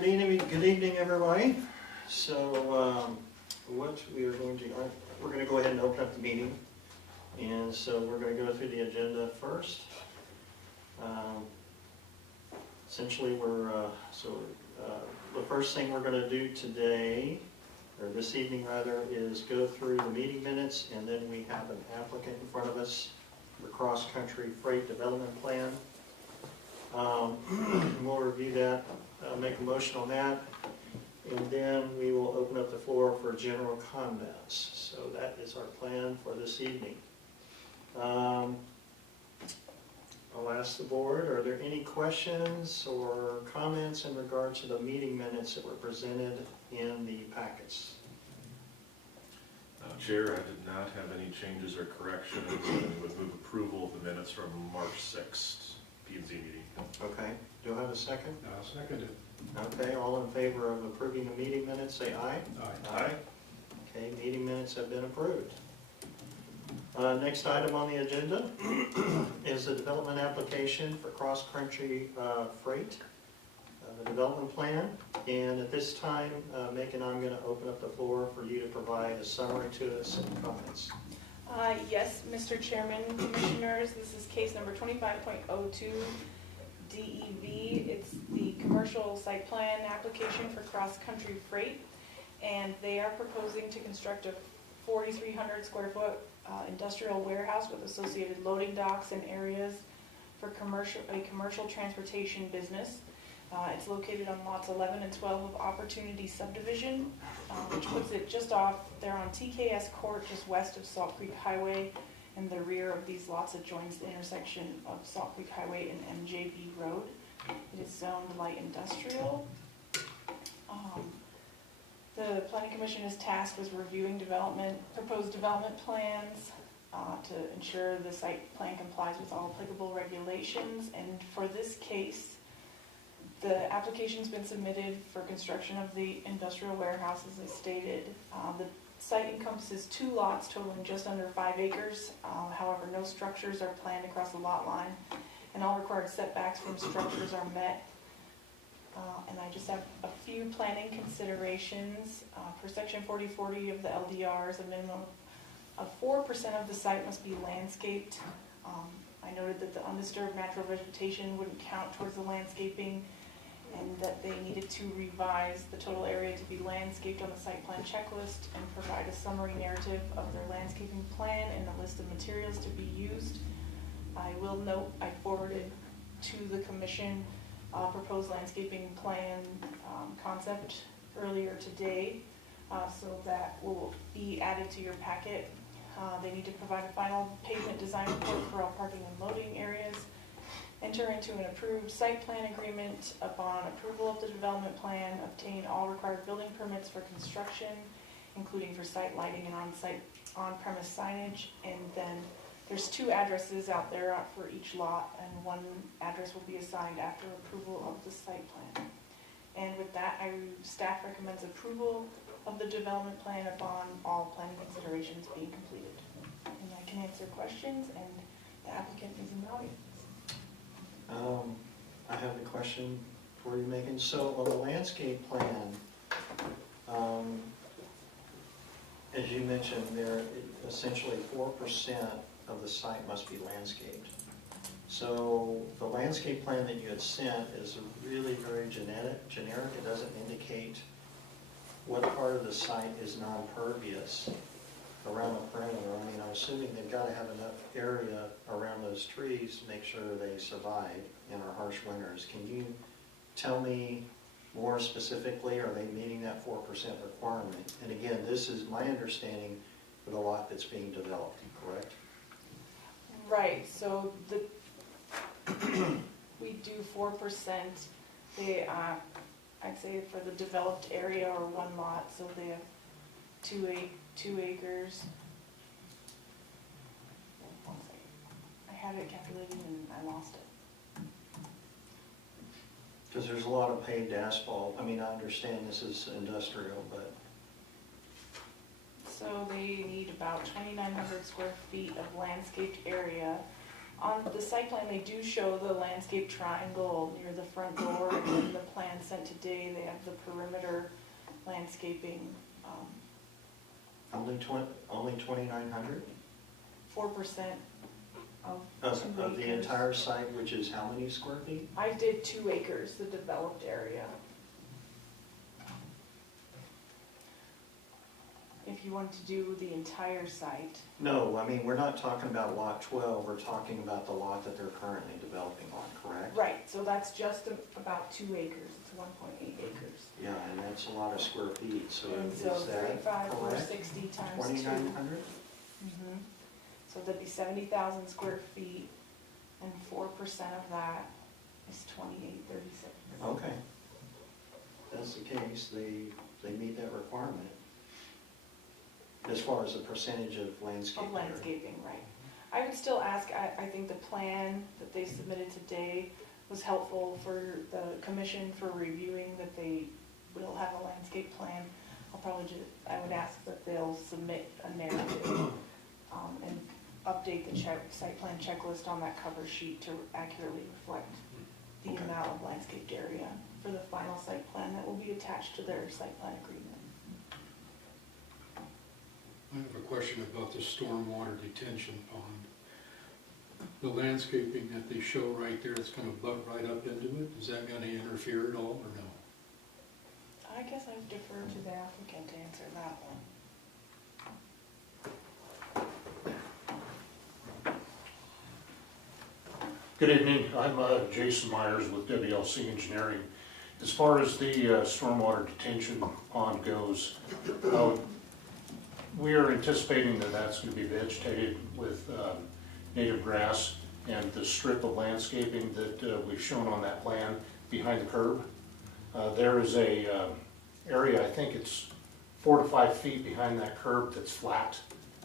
Good evening, everybody. So, what we are going to, we're going to go ahead and open up the meeting. And so we're going to go through the agenda first. Essentially, the first thing we're going to do today, or this evening rather, is go through the meeting minutes, and then we have an applicant in front of us for cross-country freight development plan. We'll review that, make a motion on that, and then we will open up the floor for general comments. So that is our plan for this evening. I'll ask the board, are there any questions or comments in regard to the meeting minutes that were presented in the packets? Chair, I did not have any changes or corrections, and would move approval of the minutes from March 6th P&Z meeting. Okay, do I have a second? I'll second it. Okay, all in favor of approving the meeting minutes, say aye. Aye. Okay, meeting minutes have been approved. Next item on the agenda is the development application for cross-country freight, the development plan. And at this time, Megan, I'm going to open up the floor for you to provide a summary to us and comments. Yes, Mr. Chairman, Commissioners, this is case number 25.02 DEV. It's the commercial site plan application for cross-country freight, and they are proposing to construct a 4,300 square foot industrial warehouse with associated loading docks and areas for a commercial transportation business. It's located on lots 11 and 12 of Opportunity Subdivision, which puts it just off there on TKS Court, just west of Salt Creek Highway, and the rear of these lots adjoins the intersection of Salt Creek Highway and MJB Road. It is zoned light industrial. The Planning Commission is tasked with reviewing proposed development plans to ensure the site plan complies with all applicable regulations. And for this case, the application's been submitted for construction of the industrial warehouse, as I stated. The site encompasses 2 lots totaling just under 5 acres. However, no structures are planned across the lot line, and all required setbacks from structures are met. And I just have a few planning considerations. For section 4040 of the LDRs, a minimum of 4% of the site must be landscaped. I noted that the undisturbed natural vegetation wouldn't count towards the landscaping, and that they needed to revise the total area to be landscaped on the site plan checklist and provide a summary narrative of their landscaping plan and a list of materials to be used. I will note I forwarded to the Commission proposed landscaping plan concept earlier today, so that will be added to your packet. They need to provide a final pavement design report for all parking and loading areas, enter into an approved site plan agreement upon approval of the development plan, obtain all required building permits for construction, including for site lighting and on-premise signage, and then there's 2 addresses out there for each lot, and 1 address will be assigned after approval of the site plan. And with that, staff recommends approval of the development plan upon all planning considerations being completed. And I can answer questions, and the applicant is in the audience. I have a question for you, Megan. So on the landscape plan, as you mentioned, there essentially 4% of the site must be landscaped. So the landscape plan that you had sent is really very generic. It doesn't indicate what part of the site is non-pervious around the perimeter. I mean, I'm assuming they've got to have enough area around those trees to make sure they survive in our harsh winters. Can you tell me more specifically, are they meeting that 4% requirement? And again, this is my understanding for the lot that's being developed, correct? Right, so we do 4%. They, I'd say for the developed area or 1 lot, so they have 2 acres. One second. I had it calculated and I lost it. Because there's a lot of paved asphalt. I mean, I understand this is industrial, but... So they need about 2,900 square feet of landscaped area On the site plan, they do show the landscape triangle near the front door, and in the plan sent today, they have the perimeter landscaping, Only 2,900 4% of of 2 the acres. entire site, which is how many square feet? I did 2 acres, the developed area. If you want to do the entire site, No, I mean, we're not talking about lot 12, we're talking about the lot that they're currently developing on, correct? right, so that's just about 2 acres, it's 1.8 acres. Yeah, and that's a lot of square feet, so And is so that 35, correct? 460 times 2. 2,900? So that'd be 70,000 square feet, and 4% of that is 2836. Okay. If that's the case, they meet that requirement. As far as the percentage of landscape. Of area. landscaping, right. I would still ask, I think the plan that they submitted today was helpful for the commission for reviewing, that they will have a landscape plan. I would ask that they'll submit a narrative and update the site plan checklist on that cover sheet to accurately reflect the Okay. amount of landscaped area for the final site plan that will be attached to their site plan agreement. I have a question about the stormwater detention pond. The landscaping that they show right there, it's gonna butt right up into it, is that gonna interfere at all, or no? I guess I would defer to the applicant to answer that one. Good evening, I'm Jason Myers with WLC Engineering. As far as the stormwater detention pond goes, we are anticipating that that's going to be vegetated with native grass and the strip of landscaping that we've shown on that plan behind the curb. There is a area, I think it's 4 to 5 feet behind that curb that's flat,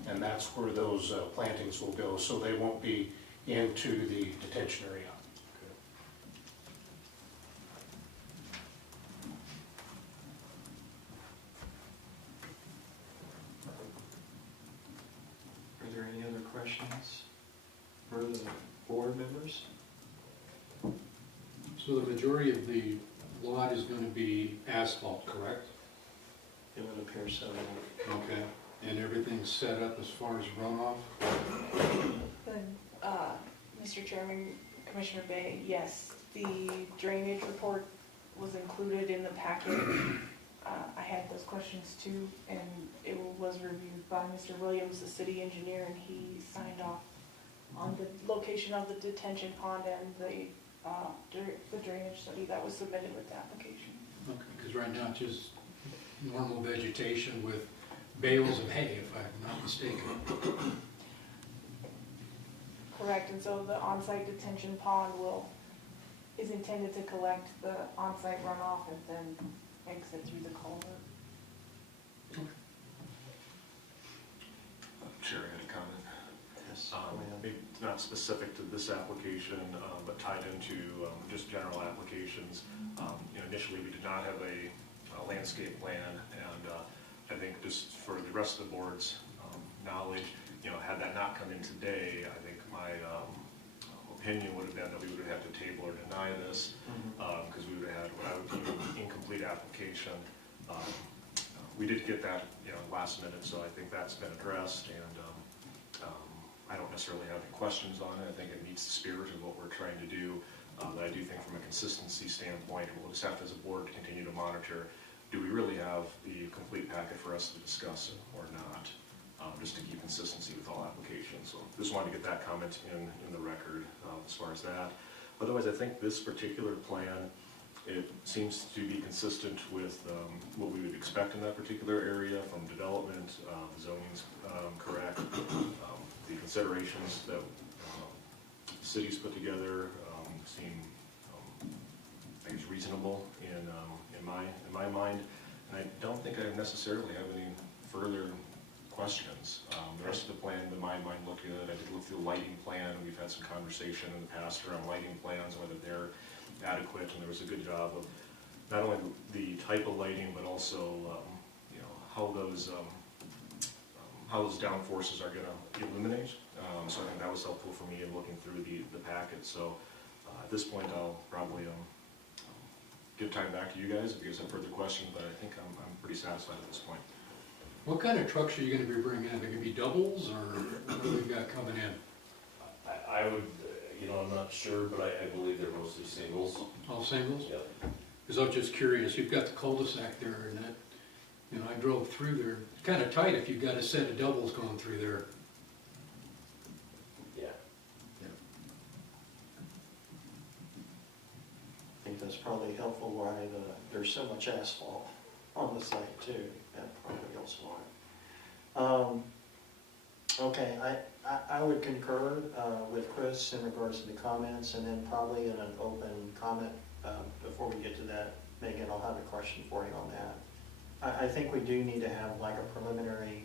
and that's where those plantings will go, so they won't be into the detention area. Are there any other questions for the board members? So the majority of the lot is gonna be asphalt, correct? It would appear so. Okay. And everything's set up as far as runoff? Mr. Chairman, Commissioner Bay, yes, the drainage report was included in the packet. I had those questions too, and it was reviewed by Mr. Williams, the city engineer, and he signed off on the location of the detention pond and the drainage study that was submitted with the application. Okay, because right now it's just normal vegetation with bales of hay, if I'm not mistaken. Correct, and so the on-site detention pond is intended to collect the on-site runoff and then exit through the culvert. Chair, I had a comment. Yes. Go ahead. Maybe not specific to this application, but tied into just general applications. Initially, we did not have a landscape plan, and I think just for the rest of the board's knowledge, had that not come in today, I think my opinion would have been that we would have had to table or deny this, because we would have had what I would view an incomplete application. We did get that, last minute, so I think that's been addressed, and I don't necessarily have any questions on it. I think it meets the spirit of what we're trying to do. But I do think from a consistency standpoint, we'll just have to, as a board, continue to monitor, do we really have the complete packet for us to discuss or not, just to keep consistency with all applications. So just wanted to get that comment in the record as far as that. Otherwise, I think this particular plan, it seems to be consistent with what we would expect in that particular area from development, zoning's correct. The considerations that the city's put together seem, I think, reasonable in my mind. And I don't think I necessarily have any further questions. The rest of the plan, in my mind, looked good. I did look through the lighting plan. We've had some conversation in the past around lighting plans, whether they're adequate, and there was a good job of not only the type of lighting, but also how how those downforces are gonna illuminate. So I think that was helpful for me in looking through the packet. So at this point, I'll probably give time back to you guys if you guys have further questions, but I think I'm pretty satisfied at this point. What kind of trucks are you gonna be bringing in? Are they gonna be doubles, or what do we got coming in? I would, I'm not sure, but I believe they're mostly singles. All singles? Yep. Because I was just curious, you've got the cul-de-sac there, and that, I drove through there. It's kind of tight if you've got a set of doubles going through there. Yeah. I think that's probably helpful why there's so much asphalt on the site too. That probably also why. Okay, I would concur with Chris in regards to the comments, and then probably in an open comment, before we get to that, Megan, I'll have a question for you on that. I think we do need to have like a preliminary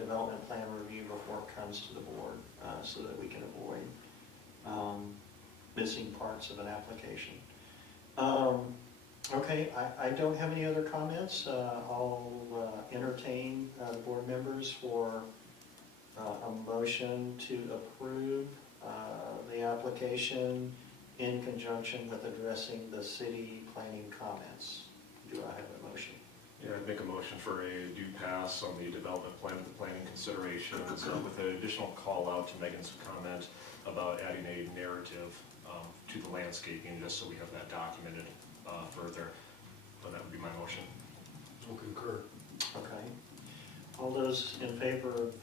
development plan review before it comes to the board, so that we can avoid missing parts of an application. Okay, I don't have any other comments. I'll entertain board members for a motion to approve the application in conjunction with addressing the city planning comments. Do I have a motion? Yeah, I'd make a motion for a due pass on the development plan with the planning considerations, with an additional call out to Megan's comment about adding a narrative to the landscaping, just so we have that documented further. But that would be my motion. I'll concur. Okay. All those in favor of,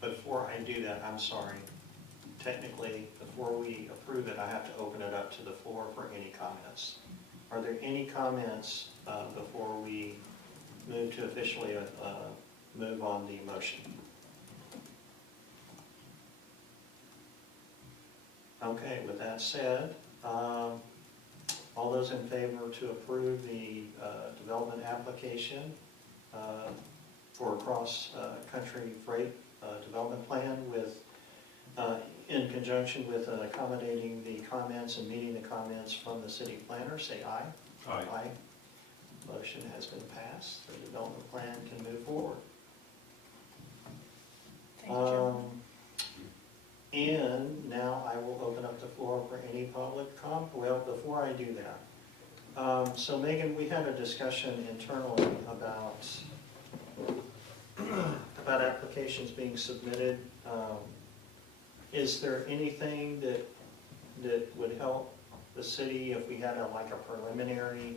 before I do that, I'm sorry. Technically, before we approve it, I have to open it up to the floor for any comments. Are there any comments before we move to officially move on the motion? Okay, with that said, all those in favor to approve the development application for cross-country freight development plan with, in conjunction with accommodating the comments and meeting the comments from the city planner, say aye. Aye. Motion has been passed. The development plan can move forward. Thank you. And now I will open up the floor for any public well, before I do that. So Megan, we had a discussion internally about applications being submitted. Is there anything that would help the city if we had like a preliminary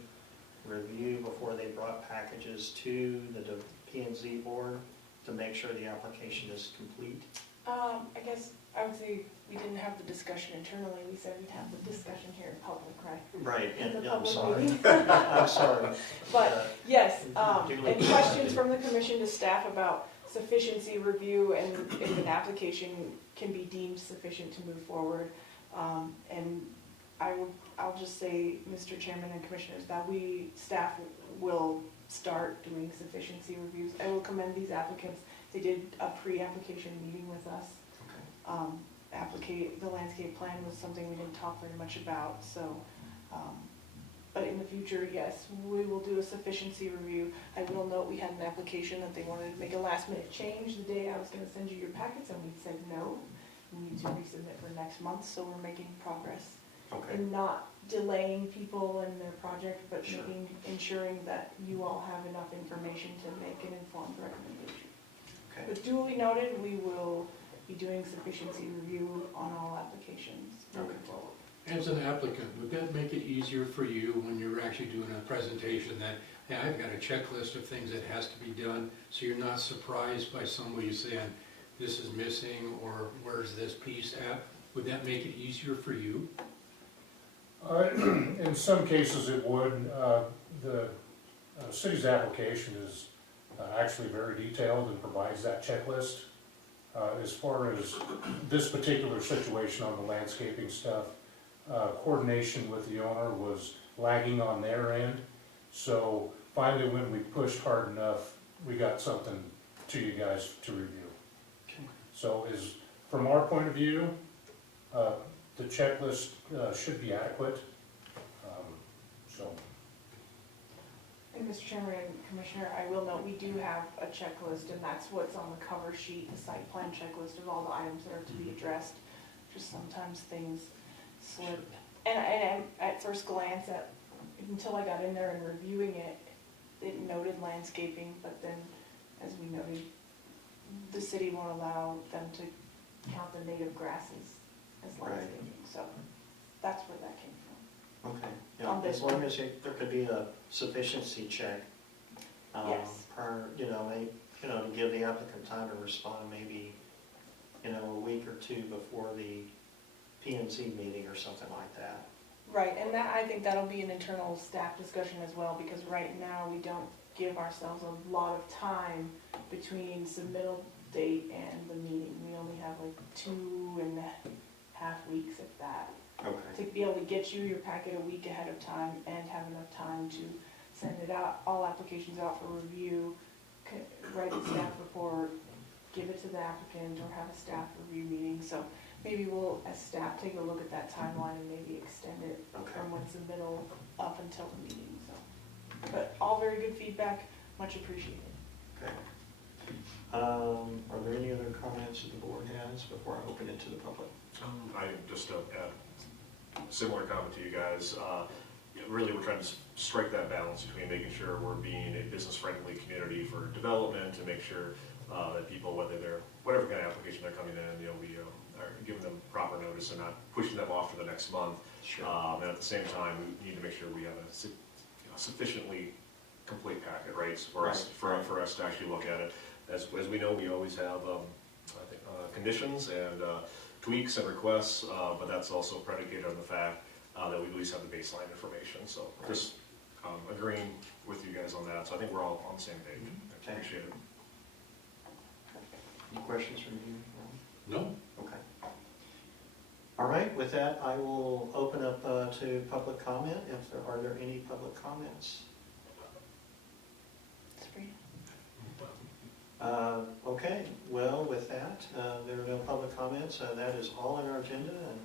review before they brought packages to the P&Z board to make sure the application is complete? I guess I would say we didn't have the discussion internally. We said we'd have the discussion here in public, right? Right, and The I'm public sorry. meeting. I'm sorry. But yes, duly any questions from the commission to staff about sufficiency review and if an application can be deemed sufficient to move forward? And I'll just say, Mr. Chairman and Commissioners, that staff will start doing sufficiency reviews. I will commend these applicants. They did a pre-application meeting with us. The landscape plan was something we didn't talk very much about, so, but in the future, yes, we will do a sufficiency review. I will note we had an application that they wanted to make a last minute change the day I was gonna send you your packets, and we said no. We need to resubmit for next month, so we're making progress Okay. in not delaying people and their project, but Sure. ensuring that you all have enough information to make an informed recommendation. Okay. But duly noted, we will be doing sufficiency review on all applications moving Okay. forward. As an applicant, would that make it easier for you when you're actually doing a presentation that, hey, I've got a checklist of things that has to be done, so you're not surprised by somebody saying, this is missing, or where's this piece at? Would that make it easier for you? In some cases it would. The city's application is actually very detailed and provides that checklist. As far as this particular situation on the landscaping stuff, coordination with the owner was lagging on their end. So finally, when we pushed hard enough, we got something to you guys to review. Okay. So from our point of view, the checklist should be adequate. So And Mr. Chairman and Commissioner, I will note, we do have a checklist, and that's what's on the cover sheet, the site plan checklist of all the items that are to be addressed. Just sometimes things slip. And at first glance, until I got in there and reviewing it, it noted landscaping, but then, as we noted, the city won't allow them to count the native grasses as Right. landscaping, so that's where that came from. Okay, On yeah, this as long one. as there could be a sufficiency check. Yes. Prior, to give the applicant time to respond, maybe, a week or two before the P&Z meeting or something like that. Right, and that, I think that'll be an internal staff discussion as well, because right now we don't give ourselves a lot of time between submittal date and the meeting. We only have like 2.5 weeks, if that, Okay, to be able to get you your packet a week ahead of time and have enough time to send it out, all applications out for review, write the staff report, give it to the applicant, or have a staff review meeting. So maybe we'll, as staff, take a look at that timeline and maybe extend it Okay. from when submittal up until the meeting, so. But all very good feedback, much appreciated. okay. Are there any other comments that the board has before I open it to the public? I just add a similar comment to you guys. Really, we're trying to strike that balance between making sure we're being a business-friendly community for development, to make sure that people, whatever kind of application they're coming in, we are giving them proper notice and not pushing them off for the next month. Sure. And at the same time, we need to make sure we have a sufficiently complete packet, right? For us, Right. for us to actually look at it. As we know, we always have conditions and tweaks and requests, but that's also predicated on the fact that we at least have the baseline information. So just agreeing with you guys on that. So I think we're all on the same page. I Okay. appreciate it. Any questions from you? No? Okay. All right, with that, I will open up to public comment. Are there any public comments? Sabrina? Okay, well, with that, there are no public comments. That is all in our agenda, and